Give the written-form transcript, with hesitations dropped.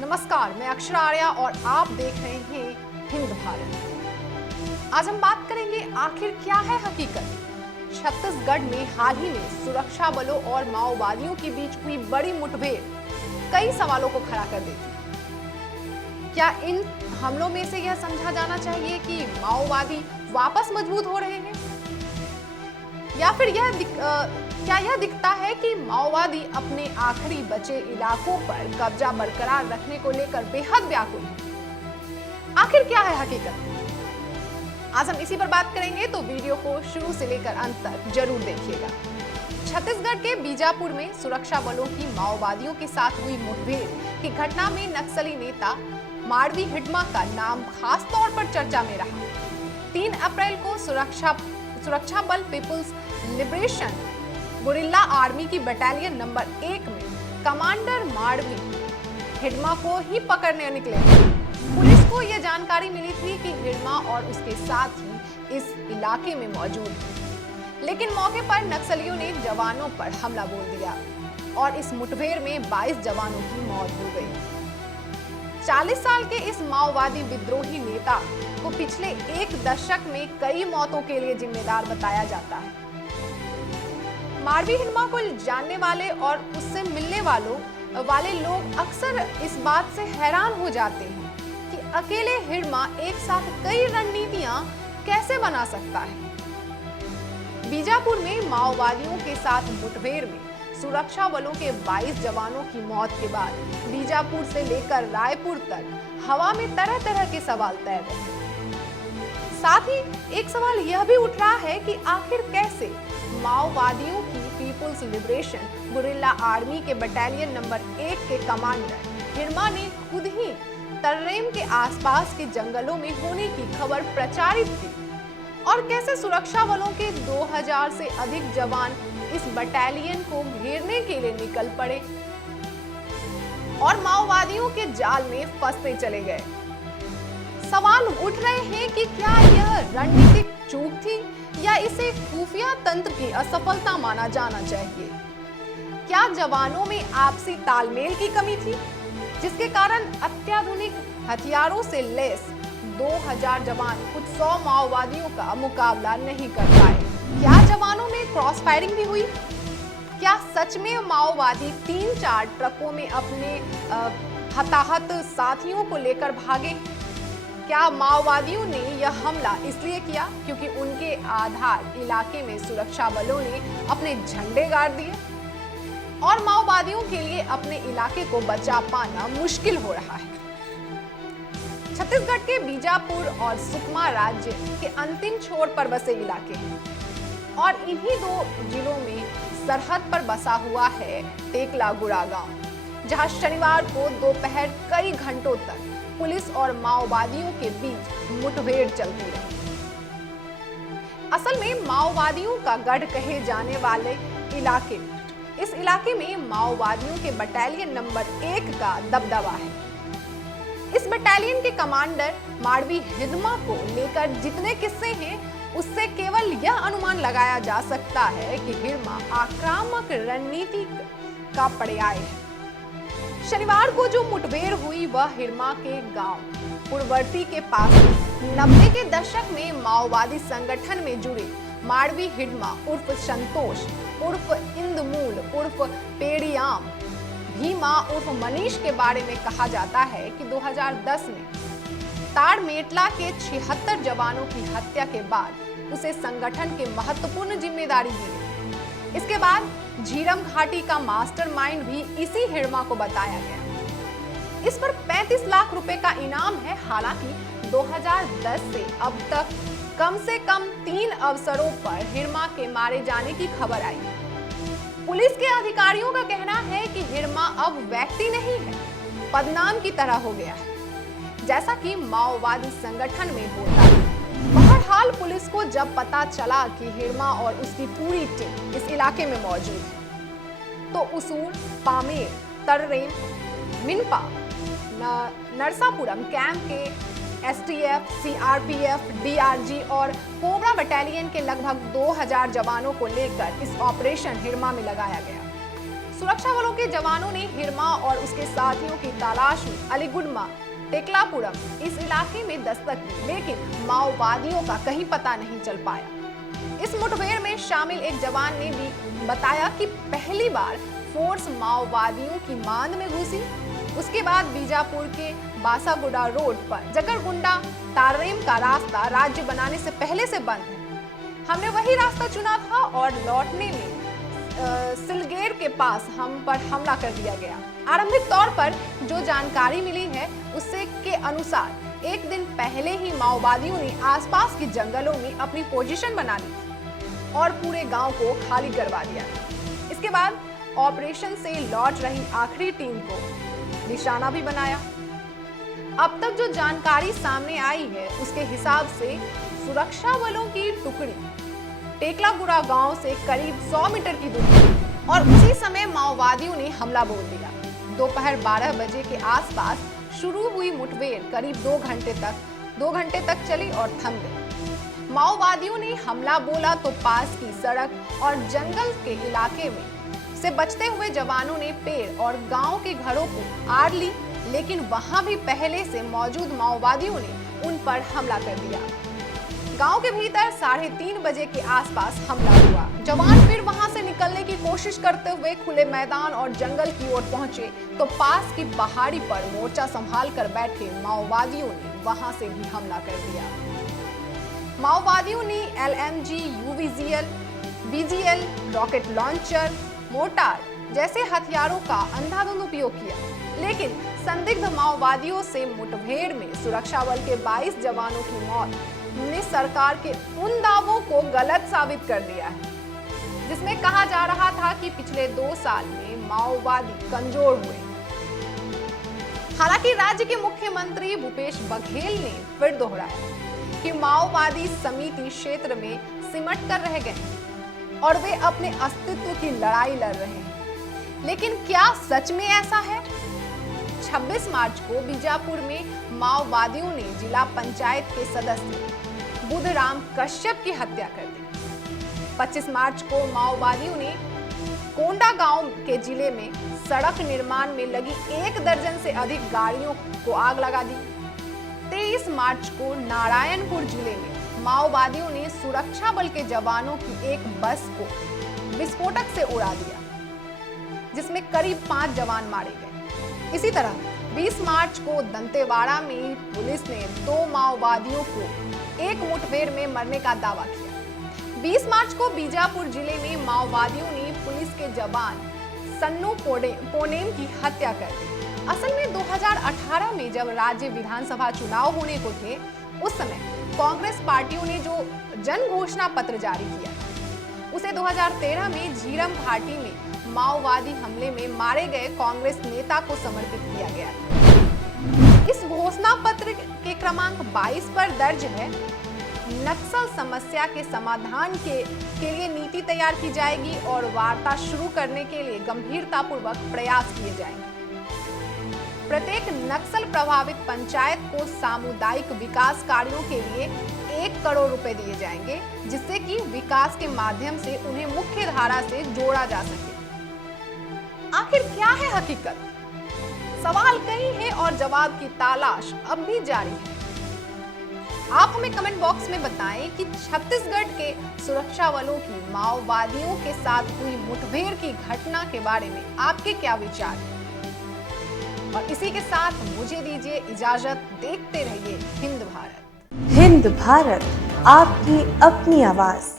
नमस्कार, मैं अक्षरा आर्या और आप देख रहे हैं हिंद भारत। आज हम बात करेंगे आखिर क्या है हकीकत। छत्तीसगढ़ में हाल ही में सुरक्षा बलों और माओवादियों के बीच हुई बड़ी मुठभेड़ कई सवालों को खड़ा कर देती है। क्या इन हमलों में से यह समझा जाना चाहिए कि माओवादी वापस मजबूत हो रहे हैं, या फिर क्या यह दिखता है कि माओवादी अपने आखिरी बचे इलाकों पर कब्जा बरकरार रखने को लेकर बेहद व्याकुल हैं? आखिर क्या है हकीकत? आज हम इसी पर बात करेंगे, तो वीडियो को शुरू से लेकर अंत तक जरूर देखिएगा। छत्तीसगढ़ के बीजापुर में सुरक्षा बलों की माओवादियों के साथ हुई मुठभेड़ की घटना में नक्सली नेता मारवी हिडमा का नाम खास तौर पर चर्चा में रहा। 3 अप्रैल को सुरक्षा बल पीपुल्स लिबरेशन गुरिल्ला आर्मी की बटालियन नंबर 1 में कमांडर मारवी हिडमा को ही पकड़ने निकले। पुलिस को यह जानकारी मिली थी कि हिडमा और उसके साथी इस इलाके में मौजूद हैं, लेकिन मौके पर नक्सलियों ने जवानों पर हमला बोल दिया और इस मुठभेड़ में 22 जवानों की मौत हो गई। 40 साल के इस माओवादी विद्रोही नेता को पिछले 1 दशक में कई मौतों के लिए जिम्मेदार बताया जाता है। मारवी हिडमा को जानने वाले और उससे मिलने वाले लोग अक्सर इस बात से हैरान हो जाते हैं कि अकेले हिडमा एक साथ कई रणनीतियां कैसे बना सकता है। बीजापुर में माओवादियों के साथ मुठभेड़ में सुरक्षा बलों के 22 जवानों की मौत के बाद बीजापुर से लेकर रायपुर तक हवा में तरह तरह के सवाल तैर रहे हैं। साथ ही एक सवाल यह भी उठ रहा है कि आखिर कैसे माओवादियों की पीपुल्स लिबरेशन गुरिल्ला आर्मी के बटालियन नंबर 1 के कमांडर हिडमा ने खुद ही तर्रेम के आसपास के जंगलों में होने की खबर प्रचारित की, और कैसे सुरक्षा बलों के 2000 से अधिक जवान इस बटालियन को घेरने के लिए निकल पड़े और माओवादियों के जाल में फंसते चले गए। सवाल उठ रहे हैं कि क्या यह रणनीतिक चूक थी या इसे खुफिया तंत्र की असफलता माना जाना चाहिए। क्या जवानों में आपसी तालमेल की कमी थी, जिसके कारण अत्याधुनिक हथियारों से लैस 2000 जवान कुछ 100 माओवादियों का मुकाबला नहीं कर पाए। क्या जवानों में क्रॉस फायरिंग भी हुई? क्या सच में माओवादी 3-4 ट्रकों में अपने हताहत साथियों को लेकर भागे? क्या माओवादियों ने यह हमला इसलिए किया क्योंकि उनके आधार इलाके में सुरक्षा बलों ने अपने झंडे गाड़ दिए और माओवादियों के लिए अपने इलाके को बचा पाना मुश्किल हो रहा है? छत्तीसगढ़ के बीजापुर और सुकमा राज्य के अंतिम छोर पर बसे इलाके हैं और इन्हीं 2 जिलों में सरहद पर बसा हुआ है टेकला गुड़ा गांव, जहां शनिवार को दोपहर कई घंटों तक पुलिस और माओवादियों के बीच मुठभेड़ चलती रही। असल में माओवादियों का गढ़ कहे जाने वाले इस इलाके में माओवादियों के बटालियन नंबर 1 का दबदबा है। इस बटालियन के कमांडर मारवी हिडमा को लेकर जितने किस्से हैं, उससे केवल यह अनुमान लगाया जा सकता है कि हिडमा आक्रामक रणनीति का पर्याय है। शनिवार को जो मुठभेड़ हुई वह हिडमा के गांव पुरवर्ती के पास 90 के दशक में माओवादी संगठन में जुड़े मारवी हिडमा उर्फ संतोष उर्फ इंदमूल उर्फ पेड़ियाम भीमा उर्फ मनीष के बारे में कहा जाता है कि 2010 में ताड़मेटला के 76 जवानों की हत्या के बाद उसे संगठन के महत्वपूर्ण जिम्मेदारी दी गई। इसके बाद झीरम घाटी का मास्टरमाइंड भी इसी हिडमा को बताया गया। इस पर 35 लाख रुपए का इनाम है। हालांकि 2010 से अब तक कम से कम 3 अवसरों पर हिडमा के मारे जाने की खबर आई है। पुलिस के अधिकारियों का कहना है कि हिडमा अब व्यक्ति नहीं है, पदनाम की तरह हो गया है, जैसा कि माओवादी संगठन में होता है। बहरहाल पुलिस को जब पता चला कि हिडमा और उसकी पूरी टीम इस इलाके में मौजूद है, तो उसूर, पामेर, तर्रेम, मिनपा, नरसापुरम कैंप के एसटीएफ, सीआरपीएफ, डीआरजी और कोबरा बटालियन के लगभग 2000 जवानों को लेकर इस ऑपरेशन हिडमा में लगाया गया। सुरक्षा बलों के जवानों ने हिरमा और उसके साथियों की तलाश में अलीगुडमा, टेकलापुरम इस इलाके में दस्तक दी, लेकिन माओवादियों का कहीं पता नहीं चल पाया। इस मुठभेड़ में शामिल एक जवान ने भी बताया कि पहली बार फोर्स माओवादियों की मांद में घुसी। उसके बाद बीजापुर के बासागुडा रोड पर जगरगुंडा तारेम का रास्ता राज्य बनाने से पहले से बंद है। हमने वही रास्ता चुना था और लौटने में सिलगेर के पास हम पर हमला कर दिया गया। आरंभिक तौर पर जो जानकारी मिली है उससे के अनुसार एक दिन पहले ही माओवादियों ने आसपास के जंगलों में अपनी पोजीशन बना ली और पूरे गांव को खाली करवा दिया। इसके बाद ऑपरेशन से लौट रही आखिरी टीम को निशाना भी बनाया। अब तक जो जानकारी सामने आई है उसके हिसाब से सुरक्षा बलों की टुकड़ी टेकलापुरा गांव से करीब 100 मीटर की दूरी और उसी समय माओवादियों ने हमला बोल दिया। दोपहर 12 बजे के आसपास शुरू हुई मुठभेड़ करीब 2 घंटे तक चली और थम गई। माओवादियों ने हमला बोला तो पास की सड़क और जंगल के इलाके में से बचते हुए जवानों ने पेड़ और गांव के घरों को आड़ ली, लेकिन वहां भी पहले से मौजूद माओवादियों ने उन पर हमला कर दिया। गांव के भीतर 3:30 बजे के आसपास हमला हुआ। जवान फिर वहां से निकलने की कोशिश करते हुए खुले मैदान और जंगल की ओर पहुंचे तो पास की पहाड़ी पर मोर्चा संभाल कर बैठे माओवादियों ने वहां से भी हमला कर दिया। माओवादियों ने LMG, UVZL, BGL, rocket launcher, mortar जैसे हथियारों का अंधाधुंध उपयोग किया, लेकिन संदिग्ध माओवादियों से मुठभेड़ में सुरक्षा बल के 22 जवानों की मौत ने सरकार के उन दावों को गलत साबित कर दिया है जिसमें कहा जा रहा था कि पिछले 2 साल में माओवादी कमजोर हुए। हालांकि राज्य के मुख्यमंत्री भूपेश बघेल ने फिर दोहराया कि माओवादी समिति क्षेत्र में सिमट कर रह गए और वे अपने अस्तित्व की लड़ाई लड़ रहे हैं। लेकिन क्या सच में ऐसा है? 26 मार्च को बीजापुर में माओवादियों ने जिला पंचायत के सदस्य बुधराम कश्यप की हत्या कर दी। 25 मार्च को माओवादियों ने कोंडा गांव के जिले में सड़क निर्माण में लगी 1 दर्जन से अधिक गाड़ियों को आग लगा दी। 23 मार्च को नारायणपुर जिले में माओवादियों ने सुरक्षा बल के जवानों की एक बस को विस्फोटक से उड़ा दिया, जिसमें करीब 5 जवान मारे गए। इसी तरह 20 मार्च को दंतेवाड़ा में पुलिस ने 2 माओवादियों को एक मुठभेड़ में मरने का दावा किया। 20 मार्च को बीजापुर जिले में माओवादियों ने पुलिस के जवान सन्नू पोनेम की हत्या कर दी। असल में 2018 में जब राज्य विधानसभा चुनाव होने को थे, उस समय कांग्रेस पार्टियों ने जो जन घोषणा पत्र जारी किया, उसे 2013 में झीरम घाटी में माओवादी हमले में मारे गए कांग्रेस नेता को समर्पित किया गया। इस घोषणा पत्र के क्रमांक 22 पर दर्ज है, नक्सल समस्या के समाधान के लिए नीति तैयार की जाएगी और वार्ता शुरू करने के लिए गंभीरतापूर्वक प्रयास किए जाएंगे। प्रत्येक नक्सल प्रभावित पंचायत को सामुदायिक विकास कार्यों के लिए 1 करोड़ रुपए दिए जाएंगे, जिससे कि विकास के माध्यम से उन्हें मुख्य धारा से जोड़ा जा सके। आखिर क्या है हकीकत? सवाल कई हैं और जवाब की तलाश अब भी जारी है। आप हमें कमेंट बॉक्स में बताएं कि छत्तीसगढ़ के सुरक्षा बलों की माओवादियों के साथ हुई मुठभेड़ की घटना के बारे में आपके क्या विचार हैं? और इसी के साथ मुझे दीजिए इजाजत। देखते रहिए हिंद भारत। हिंद भारत, आपकी अपनी आवाज।